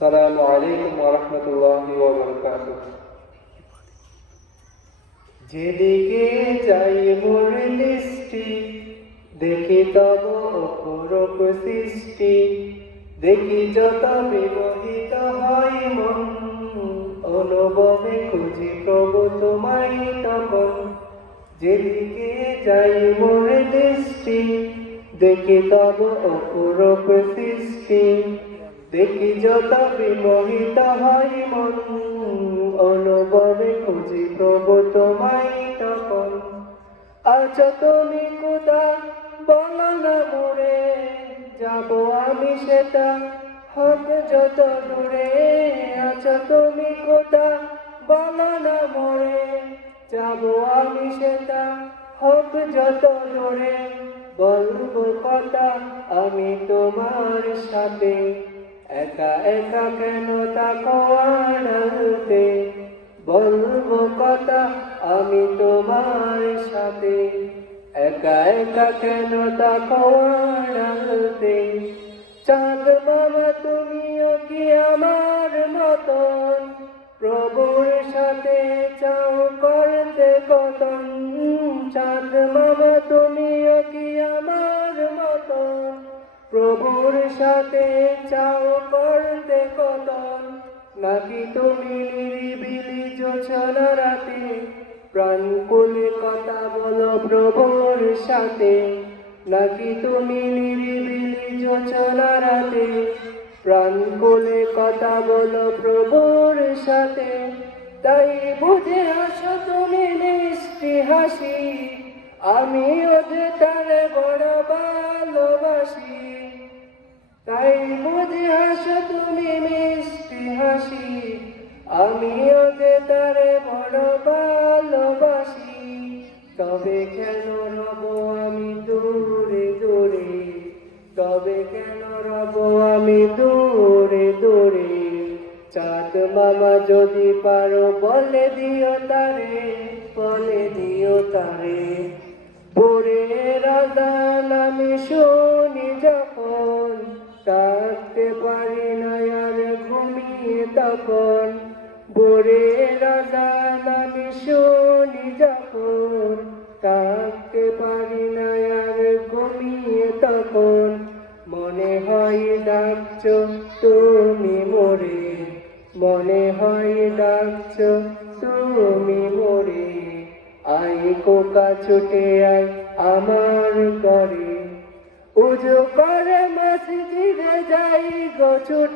আসসালামু আলাইকুম ওয়া রাহমাতুল্লাহি ওয়া বারাকাতুহু। যেদিকে যাই মোর দৃষ্টি, দেখি তব অপরূপ সৃষ্টি, দেখি যত বিমোহিত হয় মন, অনুভবে খুঁজি প্রভু তোমায় তখন। যেদিকে যাই মোর দৃষ্টি, দেখি তব অপরূপ সৃষ্টি, দেখি যত বিমোহিত হয় মন, অনুভবে খুঁজি প্রভু তোমায় তখন। আছো তুমি কোথা বলো না মোরে, যাবো আমি সেটা হোক যত দূরে। আছো তুমি কোথা বলো না মোরে, যাবো আমি সেটা হোক যত দূরে। বলবো কথা আমি তোমার সাথে, একা একা কেন তাকো আড়ালতে। বলবো কথা আমি তোমার সাথে, একা একা কেন তাকো আড়ালতে। চাঁদ মামা তুমিও কি আমার মতন, প্রভুর সাথে চাও করতে কতন। চাঁদ মামা তুমিও কি আমার মতন, প্রভুর সাথে চাও করতে কতন। নাকি তুমি নিরিবিলি জোছনা রাতে, প্রাণ খুলে কথা বলো প্রভুর সাথে। নাকি তুমি নিরিবিলি জোছনা রাতে, প্রাণ খুলে কথা বলো প্রভুর সাথে। তাই বুঝে হাসো তুমি মিষ্টি হাসি, আমিও যে তারে বড় ভালোবাসি। তাই বুঝে হাসো তুমি মিষ্টি হাসি, আমিও যে তারে বড় ভালোবাসি। তবে কেন রব আমি দূরে দূরে, তবে কেন রব আমি দূরে দূরে। চাঁদ মামা যদি পারো বলে দিও তারে, বলে দিও তারে। ভোরের আজান আমি শুনি যখন, থাকতে পারি না আর ঘুমিয়ে তখন। ভোরের আজান আমি শুনি যখন, থাকতে পারি না আর ঘুমিয়ে তখন। মনে হয় ডাকছো তুমি মোরে, মনে হয় ডাকছো তুমি মোরে। আই কোকা ছুটে আয় আমার ঘরে, উজু করে মসজিদে যাই গো ছুটে।